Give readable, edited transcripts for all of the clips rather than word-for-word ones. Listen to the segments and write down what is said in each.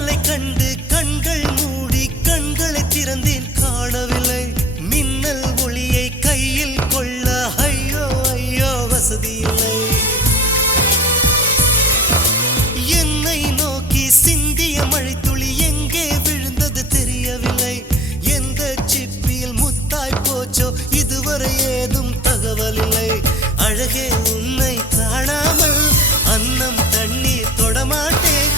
மின்னலை கண்டு கண்கள் மூடி கண்களை திறந்தேன் காணவில்லை மின்னல் ஒளியை கையில் கொள்ள ஐயோ ஐயோ வசதி இல்லை என்னை நோக்கி சிந்திய மழைத்துளி எங்கே விழுந்தது தெரியவில்லை எந்த சிப்பியில் முத்தாய் போச்சோ இதுவரை ஏதும் தகவல் இல்லை அழகே உன்னை காணாமல் அன்னம் தண்ணீர் தொடமாட்டேன்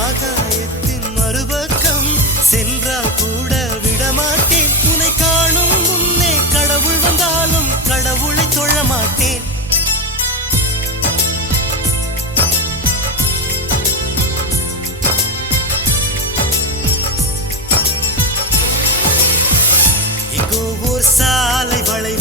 ஆகாயத்தின் மறுபக்கம் சென்றால் கூட விடமாட்டேன் உன்னை காணும் முன்னே கடவுள் வந்தாலும் கடவுளை தொழ மாட்டேன் சாலை வளைவு